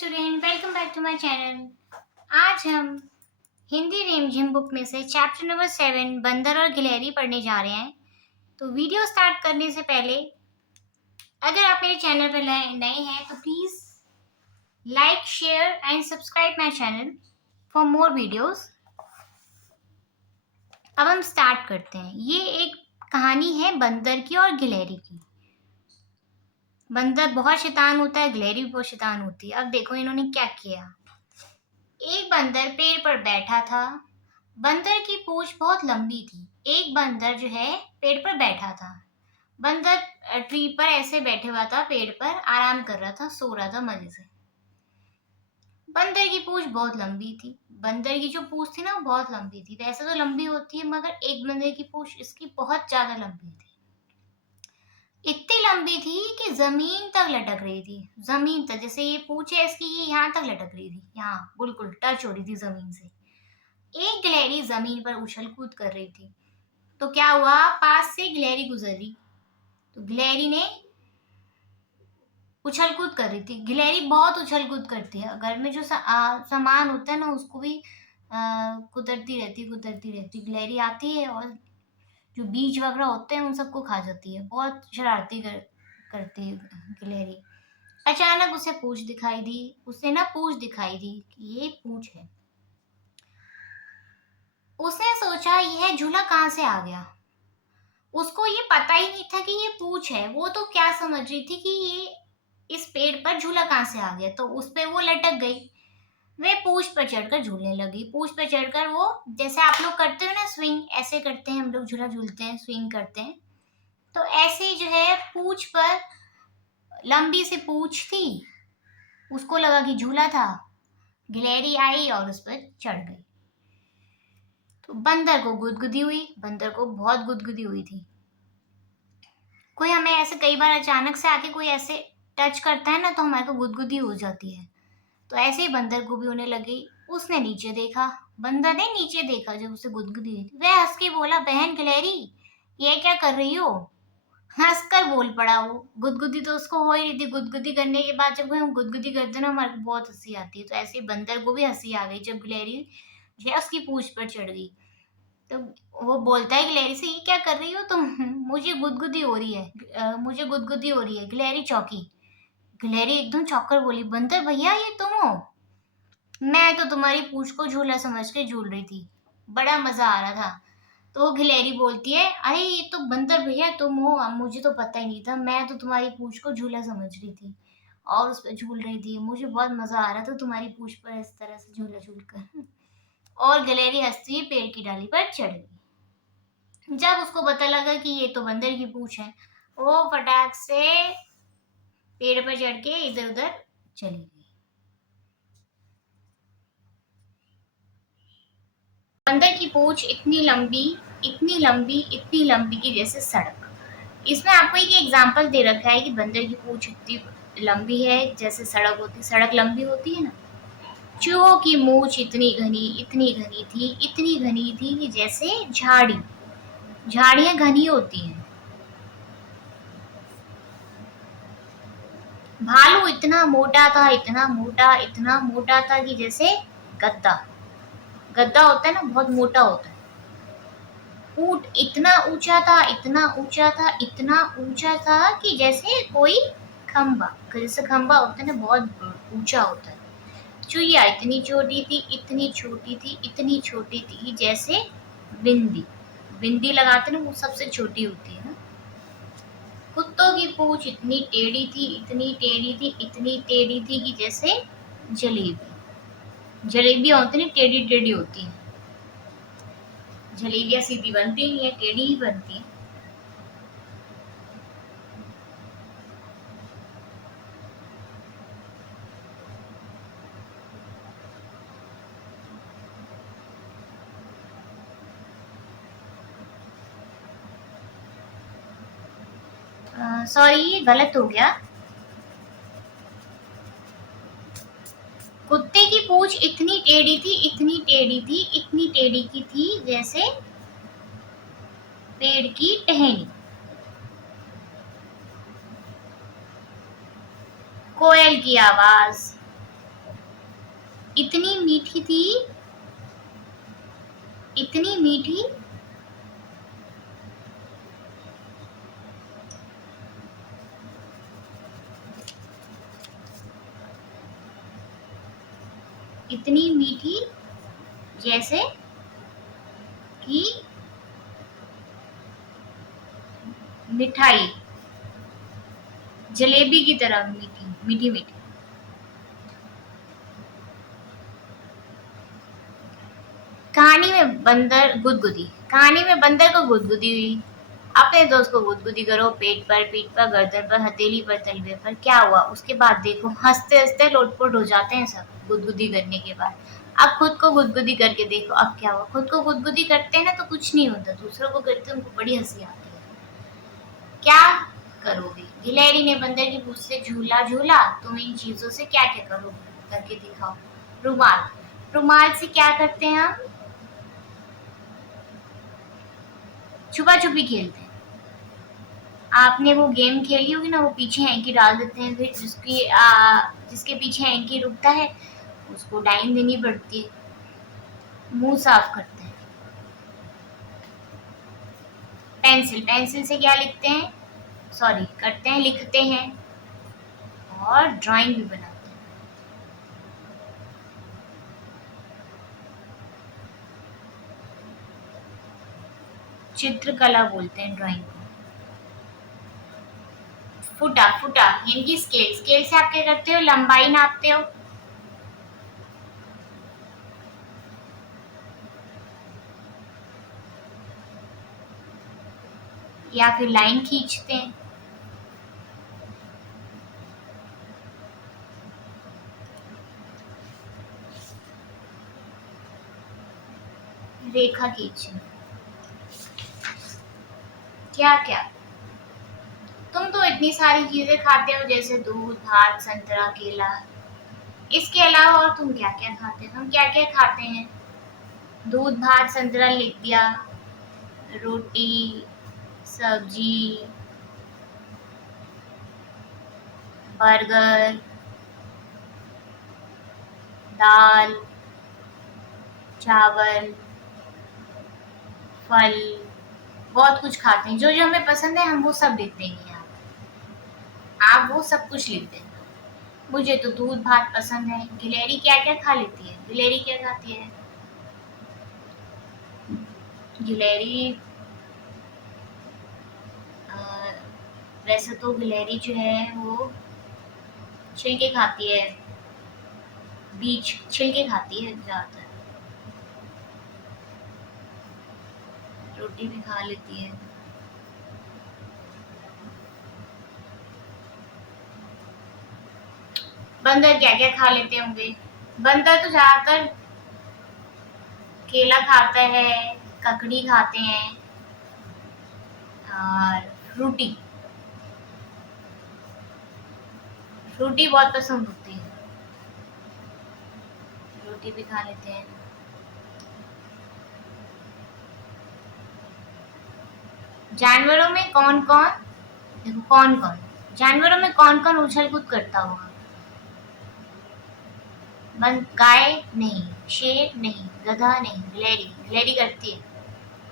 Student, welcome back to my channel. आज हम हिंदी रिमझिम बुक में से चैप्टर नंबर 7 बंदर और गिलहरी पढ़ने जा रहे हैं। तो वीडियो स्टार्ट करने से पहले अगर आप मेरे चैनल पर नए हैं तो please like, share and subscribe my channel for more videos. अब हम स्टार्ट करते हैं। ये एक कहानी है बंदर की और गिलहरी की। बंदर बहुत शैतान होता है, गिलहरी भी बहुत शैतान होती है। अब देखो इन्होंने क्या किया। एक बंदर पेड़ पर बैठा था। बंदर की पूंछ बहुत लंबी थी। एक बंदर जो है पेड़ पर बैठा था। बंदर ट्री पर ऐसे बैठे हुआ था, पेड़ पर आराम कर रहा था, सो रहा था मजे से। बंदर की पूंछ बहुत लंबी थी। बंदर की जो पूंछ थी ना वो बहुत लंबी थी। वैसे तो लंबी होती है मगर एक बंदर की पूंछ इसकी बहुत ज्यादा लंबी थी। इतनी लंबी थी कि जमीन तक लटक रही थी। जमीन तक, जैसे ये पूंछ है इसकी, ये यहाँ तक लटक रही थी, यहाँ बिल्कुल टच हो रही थी जमीन से। एक गिलहरी जमीन पर उछल कूद कर रही थी। तो क्या हुआ, पास से गिलहरी गुजरी तो गिलहरी ने उछल कूद कर रही थी। गिलहरी बहुत उछल कूद करती है। घर में जो सामान होता है ना उसको भी कुतरती रहती। गिलहरी आती है और जो बीज वगैरह होते हैं उन सबको खा जाती है। बहुत शरारती करती है गिलहरी। अचानक उसे पूंछ दिखाई दी। उसे ना पूंछ दिखाई दी कि ये पूंछ है। उसने सोचा यह झूला कहाँ से आ गया। उसको ये पता ही नहीं था कि ये पूंछ है। वो तो क्या समझ रही थी कि ये इस पेड़ पर झूला कहाँ से आ गया, तो उस पे वो लटक गई। वे पूंछ पर चढ़कर झूलने लगी। पूंछ पर चढ़कर वो, जैसे आप लोग करते हो ना स्विंग, ऐसे करते हैं हम लोग, झूला झूलते हैं, स्विंग करते हैं। तो ऐसे जो है पूंछ पर, लंबी सी पूंछ थी, उसको लगा कि झूला था। गिलहरी आई और उस पर चढ़ गई। तो बंदर को गुदगुदी हुई। बंदर को बहुत गुदगुदी हुई थी। कोई हमें ऐसे कई बार अचानक से आके कोई ऐसे टच करता है ना तो हमारे को गुदगुदी हो जाती है। तो ऐसे ही बंदर को भी होने लगी। उसने नीचे देखा। बंदर ने नीचे देखा जब उसे गुदगुदी हुई थी। वह हंस के बोला, बहन गिलहरी, ये क्या कर रही हो। हंसकर बोल पड़ा वो। गुदगुदी तो उसको हो ही रही थी। गुदगुदी करने के बाद जब हम गुदगुदी करते हैं ना हमारे को बहुत हंसी आती है। तो ऐसे ही बंदर को भी हंसी आ गई जब गिलहरी जो है उसकी पूंछ पर चढ़ गई। तो वो बोलता है गिलहरी से, ये क्या कर रही हो तुम। मुझे गुदगुदी हो रही है, मुझे गुदगुदी हो रही है। गिलहरी चौंकी। गिलहरी एकदम चौंक कर बोली, बंदर भैया ये तुम हो। मैं तो तुम्हारी पूंछ को झूला समझ के झूल रही थी, बड़ा मजा आ रहा था। तो गिलहरी बोलती है, अरे ये तो बंदर भैया तुम हो, मुझे तो पता ही नहीं था। मैं तो तुम्हारी पूंछ को झूला समझ रही थी और उस पर झूल रही थी। मुझे बहुत मजा आ रहा था तुम्हारी पूंछ पर इस तरह से झूला झूल कर। और गिलहरी हंसती हुई पेड़ की डाली पर चढ़ गई। जब उसको पता लगा कि ये तो बंदर की पूंछ है, वो फटाक से पेड़ पर चढ़ के इधर उधर चली गई। बंदर की पूंछ इतनी लंबी, इतनी लंबी, इतनी लंबी की जैसे सड़क। इसमें आपको एक एग्जांपल दे रखा है कि बंदर की पूंछ इतनी लंबी है जैसे सड़क होती, सड़क लंबी होती है ना। चूहों की मूंछ इतनी घनी थी, इतनी घनी थी कि जैसे झाड़ियां घनी होती हैं। भालू इतना मोटा था, इतना मोटा था कि जैसे गद्दा। गद्दा होता है ना, बहुत मोटा होता है। ऊंट इतना ऊंचा था, इतना ऊंचा था, इतना ऊंचा था कि जैसे कोई खंबा, जैसे खंबा होता है ना, बहुत ऊंचा होता है। चुईया इतनी छोटी थी, इतनी छोटी थी, इतनी छोटी थी जैसे बिंदी। बिंदी लगाते ना, वो सबसे छोटी होती है ना। कुत्तों की पूंछ इतनी टेढ़ी थी, इतनी टेढ़ी थी, इतनी टेढ़ी थी कि जैसे जलेबी। जलेबियां होती ना, टेढ़ी टेढ़ी होती हैं। जलेबियां सीधी बनती नहीं है, टेढ़ी ही बनती है। सॉरी, ये गलत हो गया। कुत्ते की पूंछ इतनी टेढ़ी थी, इतनी टेढ़ी थी, इतनी टेढ़ी की थी जैसे पेड़ की टहनी। कोयल की आवाज। इतनी मीठी थी, इतनी मीठी, इतनी मीठी जैसे कि मिठाई, जलेबी की तरह मीठी मीठी मीठी। कहानी में बंदर गुदगुदी। कहानी में बंदर को गुदगुदी हुई। अपने दोस्त को गुदगुदी करो, पेट पर, पीठ पर, गर्दन पर, हथेली पर, तलवे पर। क्या हुआ उसके बाद देखो, हंसते हंसते लोटपोट हो जाते हैं सब गुदगुदी करने के बाद। अब खुद को गुदगुदी करके देखो, अब क्या हुआ। खुद को गुदगुदी करते हैं ना तो कुछ नहीं होता, दूसरों को करते हैं उनको बड़ी हंसी आती है। क्या करोगे? गिलहरी ने बंदर की पूंछ से झूला झूला, तुम इन चीजों से क्या क्या करोगे? करके दिखाओ। रुमाल। रुमाल से क्या करते हैं हम? छुपा छुपी खेलते हैं। आपने वो गेम खेली होगी ना, वो पीछे हैंकी डाल देते हैं, फिर जिसके पीछे हैंकी रुकता है उसको डाइन देनी पड़ती है। मुंह साफ करते हैं। पेंसिल। पेंसिल से क्या लिखते हैं? सॉरी करते हैं, लिखते हैं और ड्राइंग भी बनाते हैं। चित्रकला बोलते हैं ड्राइंग को। फुटा। फुटा यानी कि स्केल। स्केल से आप क्या करते हो? लंबाई नापते हो। या फिर लाइन खींचते हैं। रेखा खींचते हैं। क्या क्या? तुम तो इतनी सारी चीजें खाते हो, जैसे दूध, भात, संतरा, केला। इसके अलावा और तुम क्या क्या खाते हो? हम क्या क्या खाते हैं? दूध, भात, संतरा लिख दिया, रोटी, सब्जी, बर्गर, दाल, चावल, फल, बहुत कुछ खाते हैं। जो जो हमें पसंद है हम वो सब लिख देंगे यहाँ। आप वो सब कुछ लिख देना। मुझे तो दूध भात पसंद है। गिलहरी क्या क्या खा लेती है? गिलहरी क्या खाती है? गिलहरी अ, वैसे तो गिलहरी जो है वो छिलके खाती है, बीज छिलके खाती है ज्यादातर। रोटी भी खा लेती है। बंदर क्या क्या खा लेते होंगे? बंदर तो ज्यादातर केला खाता है, ककड़ी खाते हैं और फ्रूटी। फ्रूटी बहुत पसंद होती है। रोटी भी खा लेते हैं। जानवरों में कौन कौन, देखो कौन कौन, जानवरों में कौन कौन उछल कूद करता होगा? गाय नहीं, शेर नहीं, गधा नहीं, गिलहरी। गिलहरी करती है।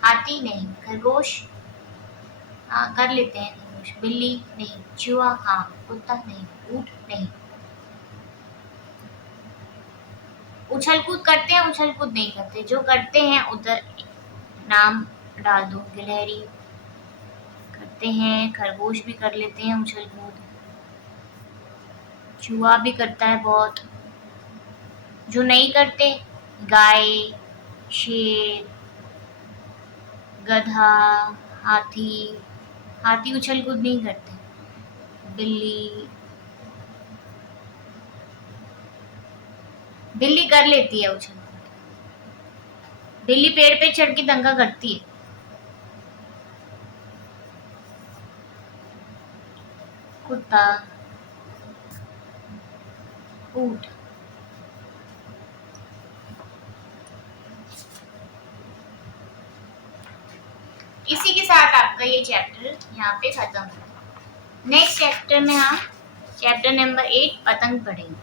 हाथी नहीं, खरगोश हाँ कर लेते हैं खरगोश। बिल्ली नहीं, चूहा हाँ, कुत्ता नहीं, ऊंट नहीं। उछल कूद करते हैं, उछल कूद नहीं करते। जो करते हैं उधर नाम डाल दो। गिलहरी करते हैं, खरगोश भी कर लेते हैं उछल कूद, चूहा भी करता है बहुत। जो नहीं करते, गाय, शेर, गधा, हाथी। हाथी उछल कूद नहीं करते। बिल्ली, बिल्ली कर लेती है उछल कूद। बिल्ली पेड़ पे चढ़ के दंगा करती है। कुत्ता, ऊंट। इसी के साथ आपका ये चैप्टर यहाँ पे खत्म है। नेक्स्ट चैप्टर में हम चैप्टर नंबर 8 पतंग पढ़ेंगे।